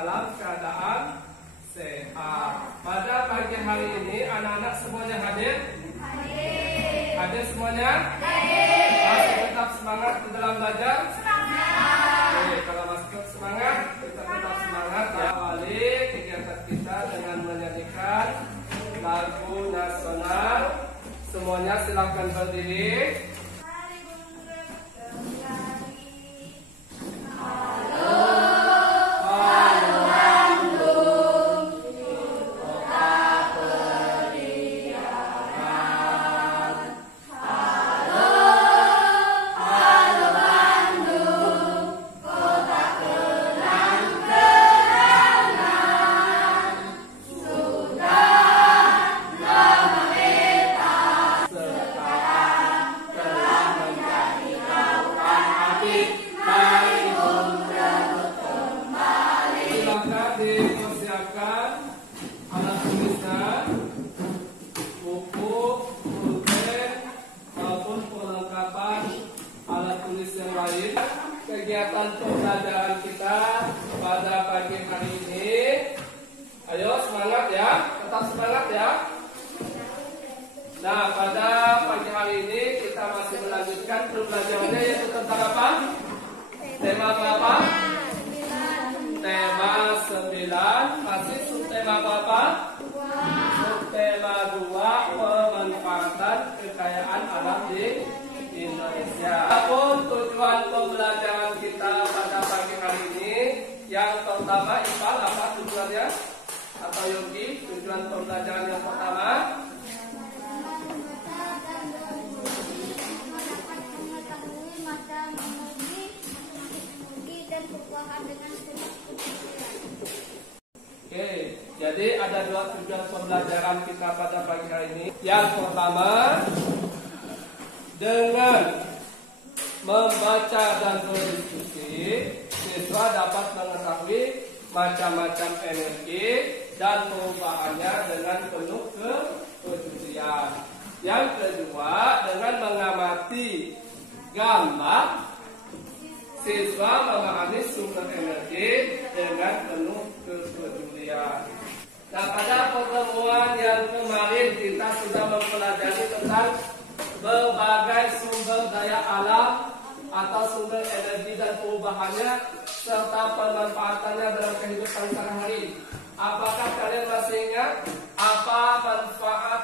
dalam keadaan sehat. Pada pagi hari ini anak-anak semuanya hadir? Hadir semuanya? Masih tetap semangat di dalam belajar? Oke, kalau masih semangat, kita tetap semangat ya. Awali kegiatan kita dengan menyanyikan lagu nasional. Semuanya silakan berdiri. Kegiatan pembelajaran kita pada pagi hari ini. Ayo semangat ya, tetap semangat ya. Nah, pada pagi hari ini kita masih melanjutkan pembelajarannya, yaitu tentang apa? Tema berapa? Tema 9. Masih subtema berapa? Subtema 2, pemanfaatan kekayaan alam di Indonesia. Apapun tujuan pembelajaran kita pada pagi hari ini, yang pertama Iqbal, apa tujuannya? Atau Yogi, tujuan pembelajaran yang pertama? Oke, jadi ada dua tujuan pembelajaran kita pada pagi hari ini. Yang pertama, dengan membaca dan berdiskusi, siswa dapat mengetahui macam-macam energi dan perubahannya dengan penuh kepedulian. Yang kedua, dengan mengamati gambar, siswa memahami sumber energi dengan penuh kepedulian. Nah, pada pertemuan yang kemarin kita sudah mempelajari tentang berbagai sumber daya alam atau sumber energi dan perubahannya serta pemanfaatannya dalam kehidupan sehari-hari. Apakah kalian masih ingat apa manfaat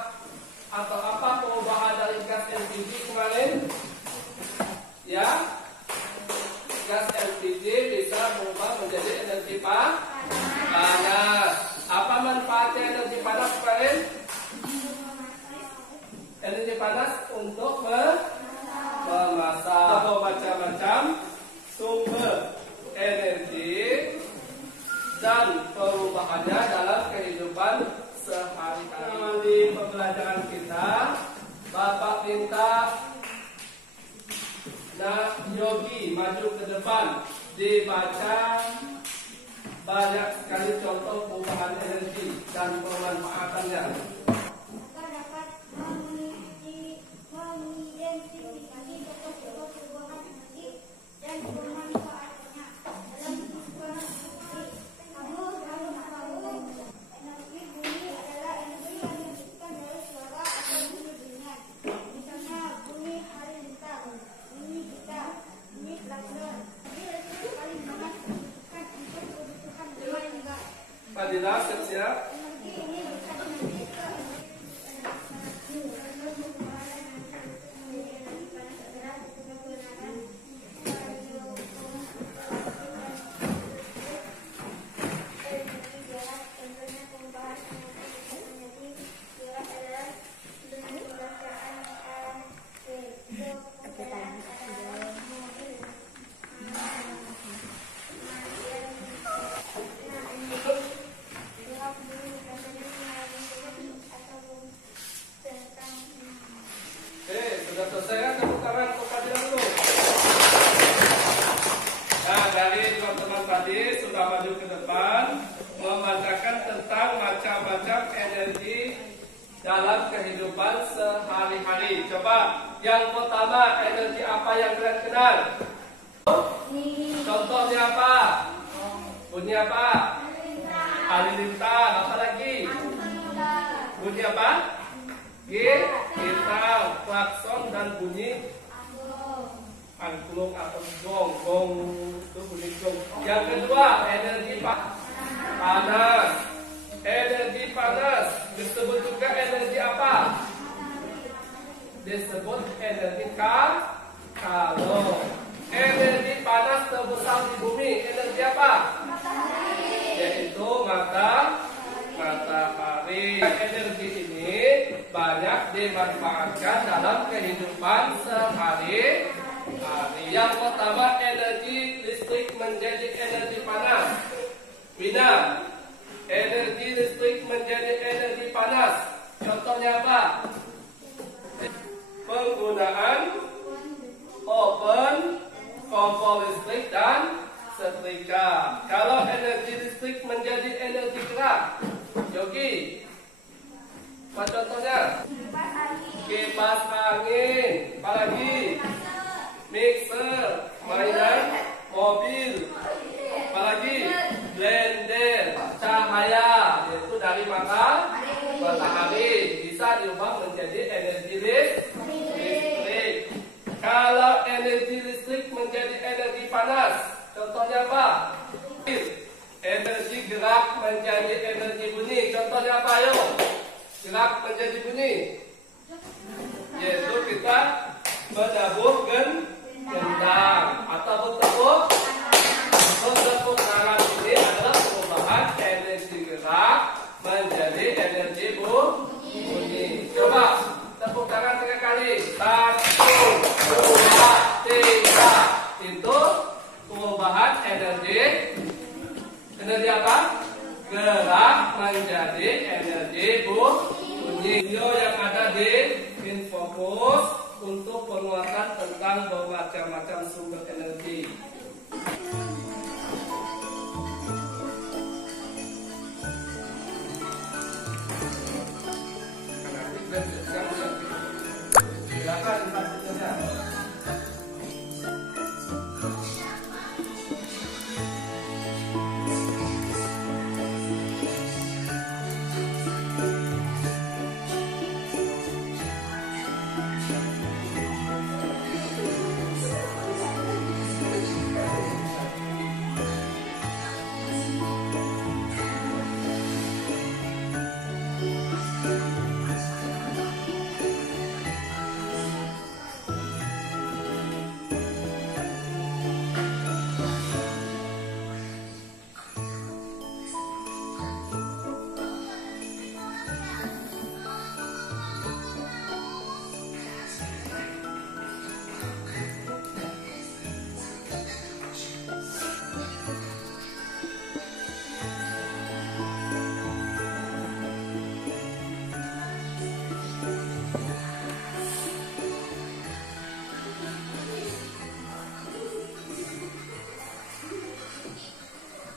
atau apa perubahan dari gas LPG kemarin? Ya, gas LPG bisa berubah menjadi energi panas. Apa manfaatnya energi panas kemarin? Energi panas untuk memasak atau macam-macam sumber energi dan perubahannya dalam kehidupan sehari-hari. Di pembelajaran kita, Bapak minta Yogi maju ke depan, dibaca banyak sekali contoh perubahan energi dan pemanfaatannya. Fadilah, siap-siap. dalam kehidupan sehari-hari. Coba yang pertama, energi apa yang kalian kenal? Contohnya apa? Bunyi apa? Halilintar. Apa lagi? Bunyi apa? Gitar, klakson dan bunyi angklung atau gong. Gong itu bunyi gong. Yang kedua, energi panas. Energi panas disebut juga energi apa? Disebut energi kalor. Energi panas terbesar di bumi energi apa? Yaitu matahari. Energi ini banyak dimanfaatkan dalam kehidupan sehari-hari. Yang pertama, energi listrik menjadi energi panas. Wina, energi listrik menjadi energi panas. Contohnya apa? Penggunaan oven, kompor listrik dan setrika. Kalau energi listrik menjadi energi gerak, Yogi, apa contohnya? Kipas angin. Apa lagi? Mixer, mainan mobil. Apa lagi? Blender. Cahaya, yaitu dari matahari, bisa diubah menjadi energi listrik. Kalau energi listrik menjadi energi panas, contohnya apa? Energi gerak menjadi energi bunyi. Contohnya apa? Ayo, gerak menjadi bunyi, yaitu kita menabur gendang atau bertepuk tangan. Ini adalah perubahan energi gerak menjadi energi bunyi. Coba tepuk tangan 3 kali. 1, 2, 3. Itu perubahan energi apa? Gerak menjadi energi bunyi. Video yang ada di Infocus untuk penguatan tentang bermacam-macam sumber energi. Silakan lanjutnya.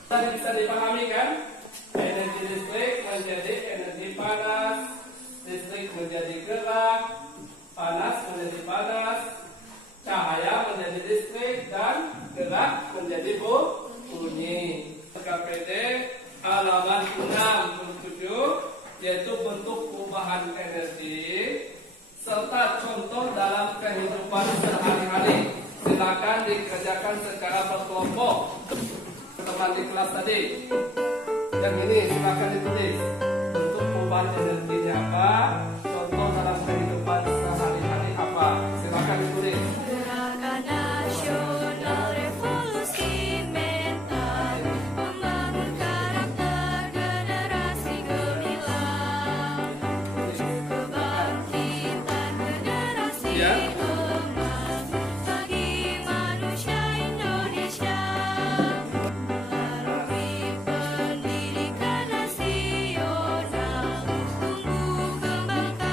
Tadi bisa dipahami kan? Energi listrik menjadi energi panas, listrik menjadi gerak, panas menjadi panas, cahaya menjadi listrik, dan gerak menjadi bunyi. KPD halaman 67, yaitu bentuk perubahan energi serta contoh dalam kehidupan sehari-hari. Silakan dikerjakan secara berkelompok. Teman di kelas tadi, yang ini silakan ditulis bentuk perubahan energinya apa, contoh dalam kehidupan sehari-hari apa, silakan ditulis. Gerakan Nasional Revolusi Mental membangun karakter generasi gemilang, menuju kebangkitan generasi emas bagi manusia Indonesia. Pendidikan nasional tumbuh kembangkan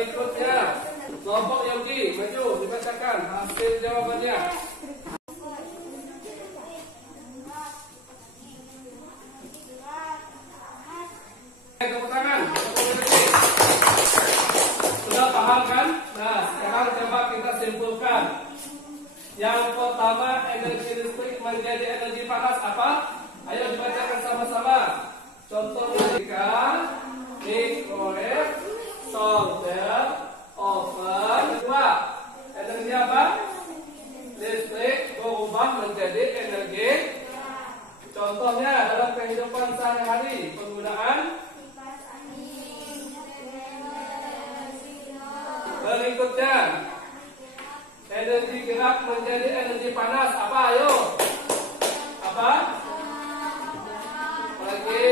Berikutnya, kelompok Yogi, maju dibacakan hasil jawabannya. Tepuk tangan. Sudah paham kan? Nah, sekarang coba kita simpulkan. Yang pertama, energi listrik menjadi energi panas apa? Ayo dibacakan sama-sama. Contoh ketika microwave, solder, oven. Kedua, energi apa? Listrik berubah menjadi energi. Contohnya dalam kehidupan sehari-hari, penggunaan. Berikutnya, energi gerak menjadi energi panas. Apa? Ayo. Apa? Lagi.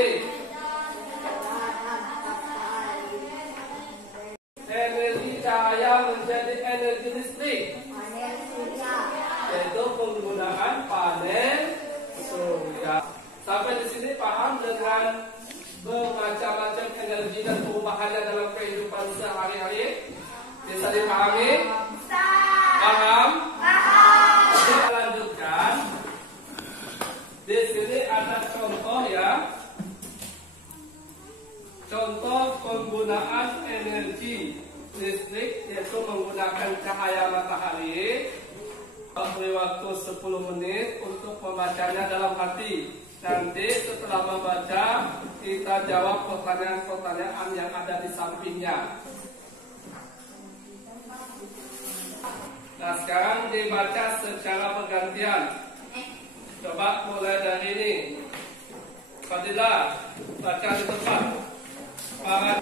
Energi cahaya menjadi energi listrik. Yaitu penggunaan panel surya. Sampai di sini paham dengan bermacam-macam energi dan perubahannya dalam kehidupan sehari-hari? Bisa dipahami? Paham? Kita lanjutkan. Di sini ada contoh ya. Contoh penggunaan energi listrik yaitu menggunakan cahaya matahari. Beri waktu 10 menit untuk membacanya dalam hati. Nanti setelah membaca kita jawab pertanyaan-pertanyaan yang ada di sampingnya. Nah, sekarang dibaca secara bergantian. Coba mulai dari ini. Fadilah, baca di tempat. Para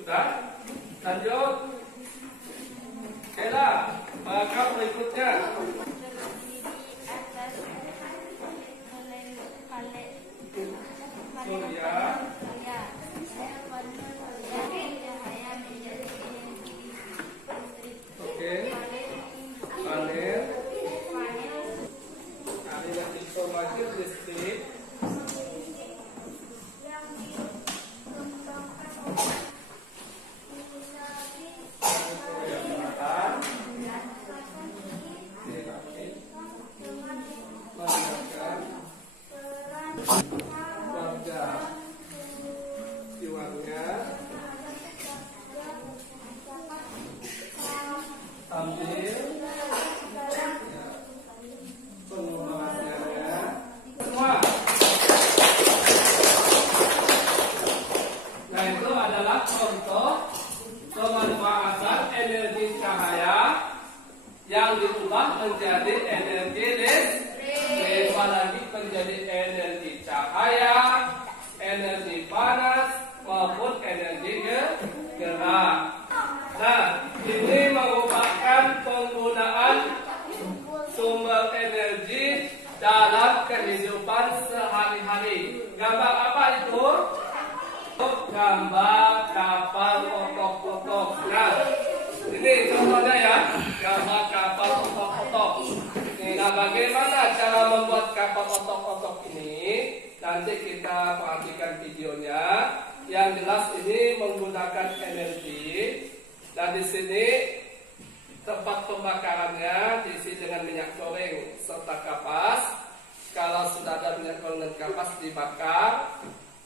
sudah? Lanjut. Kela, paragraf berikutnya. Surya. Oke. Panel. Aliran informasi listrik. Yang diubah menjadi energi listrik, lagi menjadi energi cahaya, energi panas maupun energi gerak. Nah, ini merupakan penggunaan sumber energi dalam kehidupan sehari-hari. Gambar apa itu? Gambar kapal otok-otok. Nah, ini contohnya ya, gambar kapal otok-otok. Nah, bagaimana cara membuat kapal otok-otok ini? Nanti kita perhatikan videonya. Yang jelas ini menggunakan energi. Dan di sini tempat pembakarannya diisi dengan minyak goreng serta kapas. Kalau sudah ada minyak goreng dan kapas dibakar,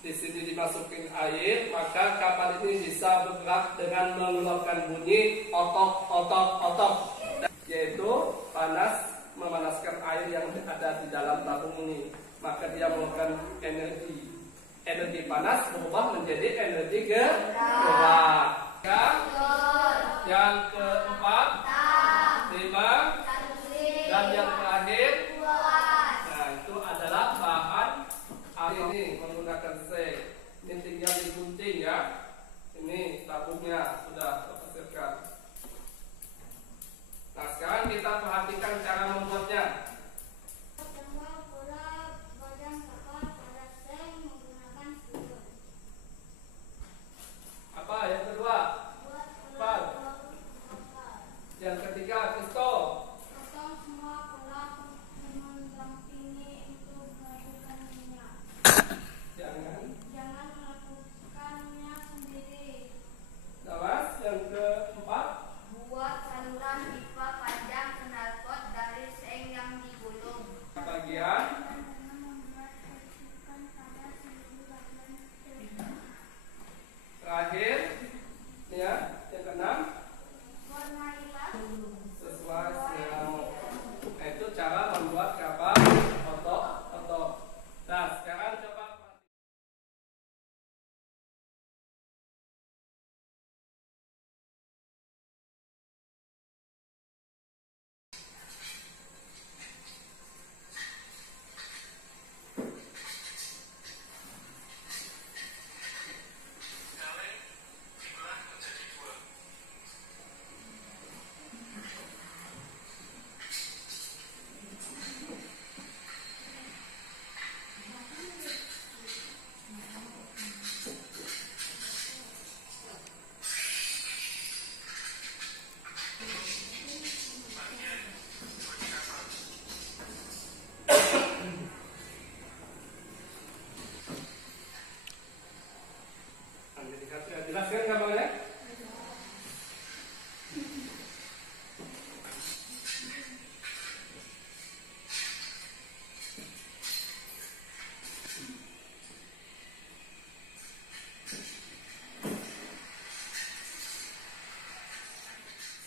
di sini dimasukin air, maka kapal ini bisa bergerak dengan mengeluarkan bunyi otok-otok-otok, yaitu panas memanaskan air yang ada di dalam tabung ini. Maka dia mengeluarkan energi panas berubah menjadi energi gerak. Yang keempat, 5, dan yang terakhir, nah itu adalah bahan ini menggunakan seng. Ini tinggal digunting ya. Ini tabungnya sudah terhasilkan. Nah, sekarang kita perhatikan cara membuatnya. Apa yang kedua?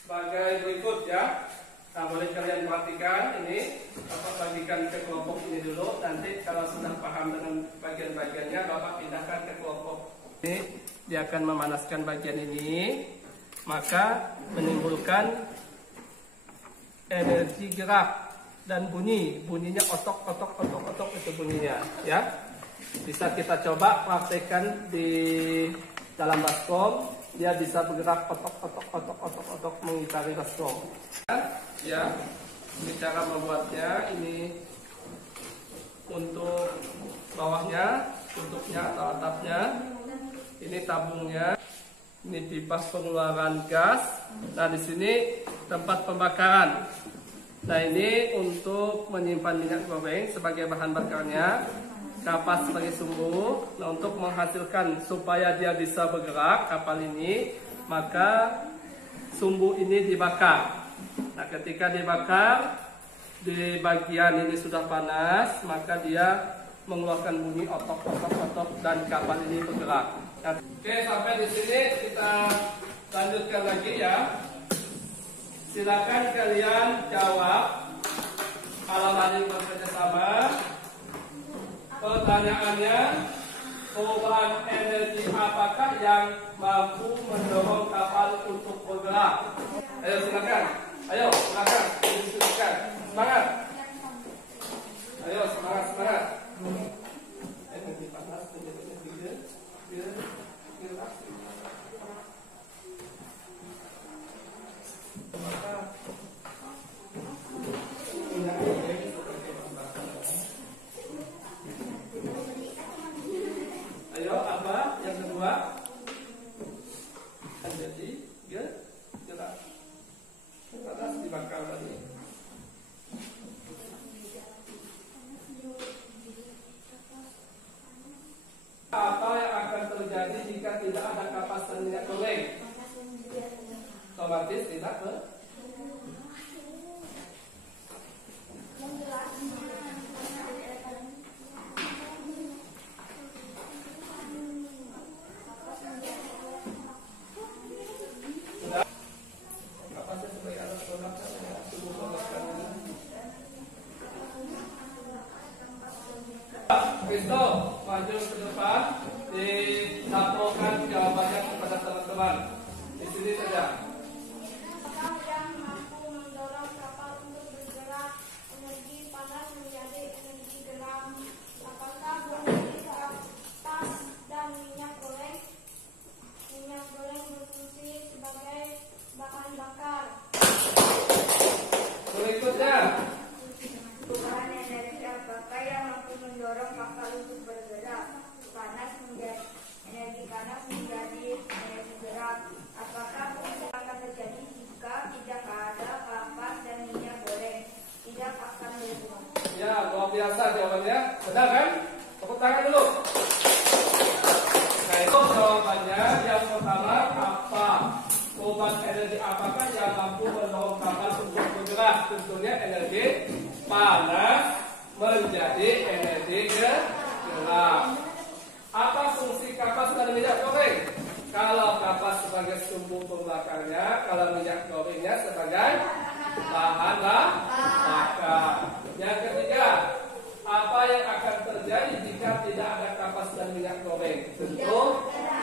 sebagai berikut ya. Nah, boleh kalian perhatikan ini, Bapak bagikan ke kelompok ini dulu. Nanti kalau sudah paham dengan bagian-bagiannya, Bapak pindahkan ke kelompok. Ini dia akan memanaskan bagian ini, maka menimbulkan energi gerak dan bunyinya otok itu bunyinya ya. Bisa kita coba praktekkan di dalam baskom, dia bisa bergerak otok mengitari baskom ya. Ini cara membuatnya. Ini untuk bawahnya, tutupnya atau atapnya, ini tabungnya, ini pipa pengeluaran gas. Nah, di sini tempat pembakaran. Nah, ini untuk menyimpan minyak goreng sebagai bahan bakarnya, kapas sebagai sumbu. Nah, untuk menghasilkan supaya dia bisa bergerak kapal ini, maka sumbu ini dibakar. Nah, ketika dibakar, di bagian ini sudah panas, maka dia mengeluarkan bunyi otok dan kapal ini bergerak. Nah, oke, sampai di sini kita lanjutkan lagi ya. Silakan kalian jawab halaman yang bekerja sama. Pertanyaannya, perubahan energi apakah yang mampu mendorong kapal untuk bergerak? Ayo silakan. Ayo silakan. Silakan. Semangat. Ayo semangat. Energi panas, ayo apa yang kedua? Jadi gerak panas dibakar tadi. Apa yang akan terjadi jika tidak ada kapas dan minyak goreng? Otomatis tidak Kristo, maju ke depan, dilaporkan jawabannya kepada teman-teman. Di sini saja. Apakah yang mampu mendorong kapal untuk bergerak? Energi panas menjadi energi gerak. Apakah bunyi kapas dan minyak goreng? Minyak goreng berfungsi sebagai bahan bakar. Berikutnya. Perubahan energi apakah yang mampu mendorong kapal untuk bergerak? Energi panas menjadi energi gerak. Apakah itu akan terjadi jika tidak ada kapas dan minyak goreng? Tidak akan bergerak. Ya, luar biasa jawabannya. Benar kan? Tepuk tangan dulu. Nah, itu jawabannya. Yang pertama, apa? Perubahan energi apakah yang mampu mendorong kapal untuk bergerak? Tentunya energi panas menjadi energi gerak. Apa fungsi kapas dan minyak goreng? Kalau kapas sebagai sumbu pembakarnya, kalau minyak gorengnya sebagai bahan bakar. Yang ketiga, apa yang akan terjadi jika tidak ada kapas dan minyak goreng? Tentu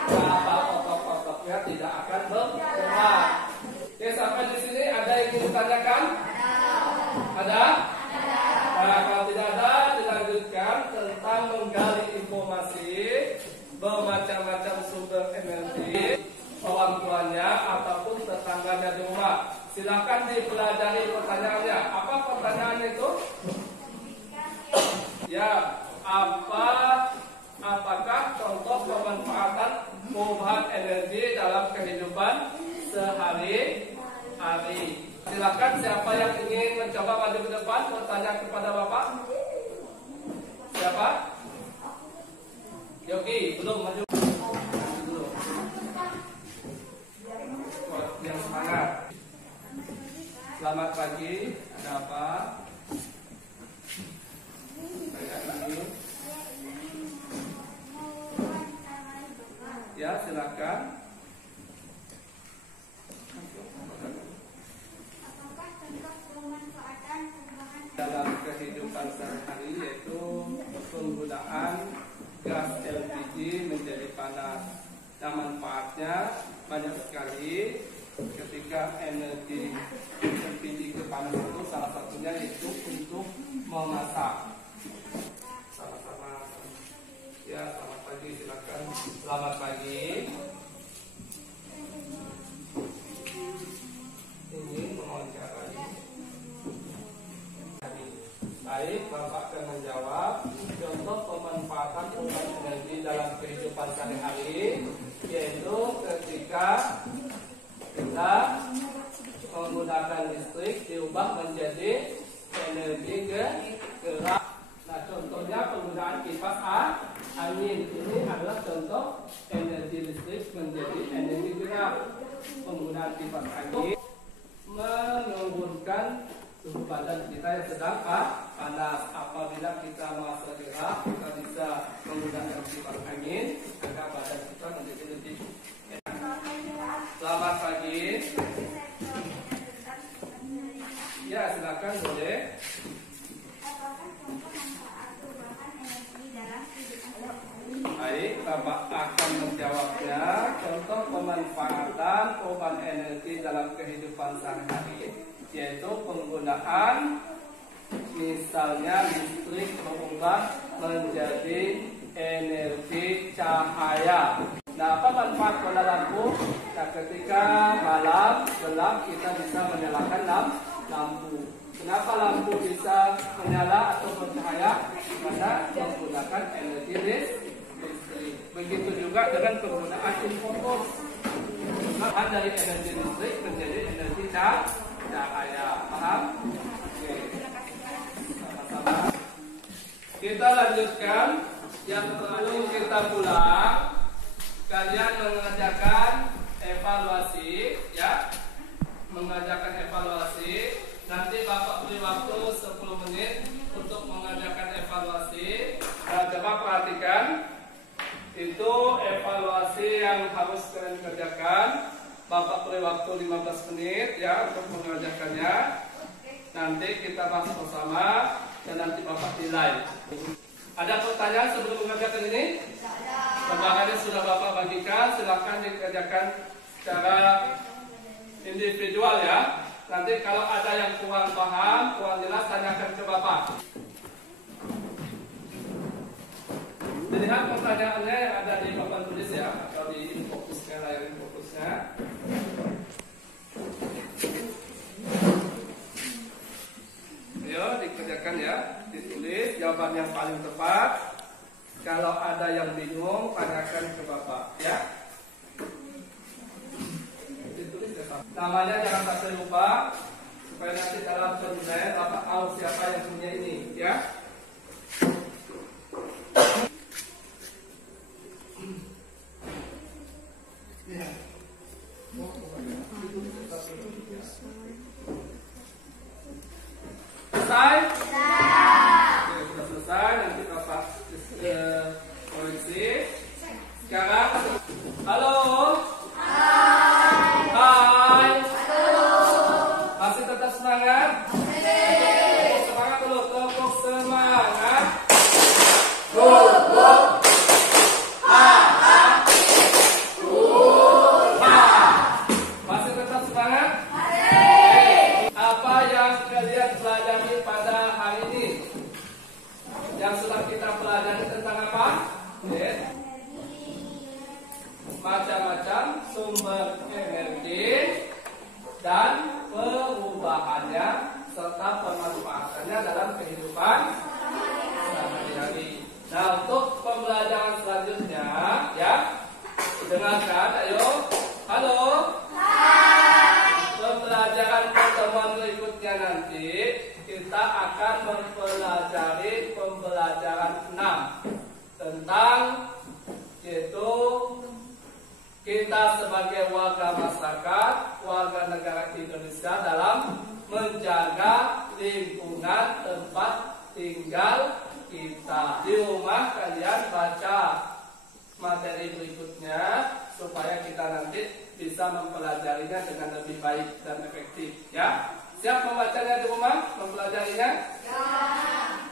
kapal otok-otoknya tidak akan bergerak. Oke, sampai di sini ada yang ingin ditanyakan? Ada? Nah, kalau tidak ada, dilanjutkan tentang menggali informasi bermacam-macam sumber energi orang tuanya ataupun tetangganya di rumah. Silakan dipelajari pertanyaannya. Apa pertanyaannya itu? Ya, apakah contoh pemanfaatan perubahan energi dalam kehidupan sehari-hari? Silakan siapa yang ingin mencoba maju ke depan bertanya kepada Bapak. Siapa? Yogi, belum maju. Belum. Yang semangat. Selamat pagi. Ada apa? Ya, silakan. energi LPG kepanasan itu salah satunya yaitu untuk memasak. Sama-sama. Ya, selamat pagi, silakan. Selamat pagi. Ingin mewawancarai. Baik, Bapak akan menjawab contoh pemanfaatan sumber energi dalam kehidupan sehari-hari, yaitu ketika kita menggunakan listrik diubah menjadi energi gerak. Nah, contohnya penggunaan kipas angin ini adalah contoh energi listrik menjadi energi gerak. Penggunaan kipas angin menurunkan suhu badan kita yang sedang panas. Apabila kita merasa gerah, kita bisa menggunakan kipas angin agar badan kita menjadi lebih enak. Selamat pagi. Ya, silakan boleh. Baik, Bapak akan menjawabnya. Contoh pemanfaatan perubahan energi dalam kehidupan sehari-hari, yaitu penggunaan misalnya listrik berubah menjadi energi cahaya. Nah, apa manfaat pada lampu? Nah, ketika malam gelap kita bisa menyalakan lampu. Kenapa lampu bisa menyala atau bercahaya? Karena menggunakan energi listrik. Begitu juga dengan penggunaan infrarood. Dari energi listrik menjadi energi cahaya. Paham? Oke. Sama-sama. Kita lanjutkan. Yang perlu kita pulang, kalian mengerjakan evaluasi, ya. Mengerjakan evaluasi. Nanti Bapak beri waktu 10 menit untuk mengerjakan evaluasi. Nah, coba perhatikan. Itu evaluasi yang harus kalian kerjakan. Bapak beri waktu 15 menit ya untuk mengerjakannya. Nanti kita bahas bersama dan nanti Bapak nilai. Ada pertanyaan sebelum mengerjakan ini? Pembahasannya sudah Bapak bagikan. Silakan dikerjakan secara individual ya. Nanti kalau ada yang kurang paham, kurang jelas, tanyakan ke Bapak. Dilihat pertanyaannya ada di papan tulis ya, atau di infokusnya, layar infokusnya. Ayo dikerjakan ya, ditulis jawaban yang paling tepat. Kalau ada yang bingung, tanyakan ke Bapak ya. Namanya jangan sampai lupa supaya nanti dalam penilaian Bapak tahu siapa yang punya ini ya. Selesai? Oke, sudah selesai. Nanti Bapak koreksi. Sekarang halo. Hai. Masih tetap semangat? Semangat dulu, tepuk semangat. Go, go. Masih tetap semangat? Apa yang kalian pelajari pada hari ini? Yang sudah kita pelajari tentang apa? Macam-macam sumber energi dan perubahannya serta pemanfaatannya dalam kehidupan sehari-hari. Nah, untuk pembelajaran selanjutnya ya, dengarkan, ayo. Halo. Hai. Pembelajaran pertemuan berikutnya nanti kita akan mempelajari pembelajaran 6 tentang yaitu kita sebagai warga masyarakat, warga negara Indonesia dalam menjaga lingkungan tempat tinggal kita. Di rumah kalian baca materi berikutnya supaya kita nanti bisa mempelajarinya dengan lebih baik dan efektif ya. Siap membacanya di rumah, mempelajarinya? Ya.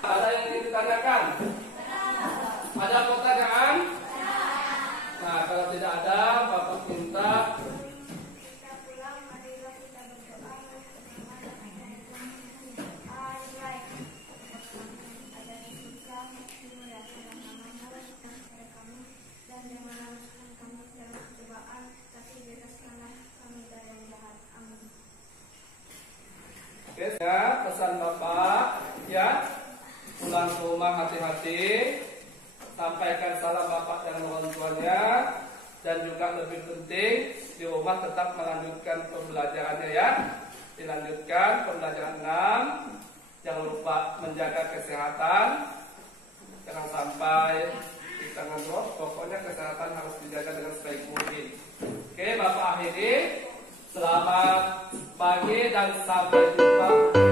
Ada yang ingin ditanyakan? Ada pertanyaan? Nah, kalau tidak ada, Bapak minta pesan Bapak ya. Pulang ke rumah hati-hati, sampaikan salam Bapak dan orang tuanya, dan juga lebih penting di rumah tetap melanjutkan pembelajarannya ya. Dilanjutkan pembelajaran 6. Jangan lupa menjaga kesehatan, jangan sampai kita ngeluh. Pokoknya kesehatan harus dijaga dengan sebaik mungkin. Oke, Bapak akhiri. Selamat pagi dan sampai jumpa.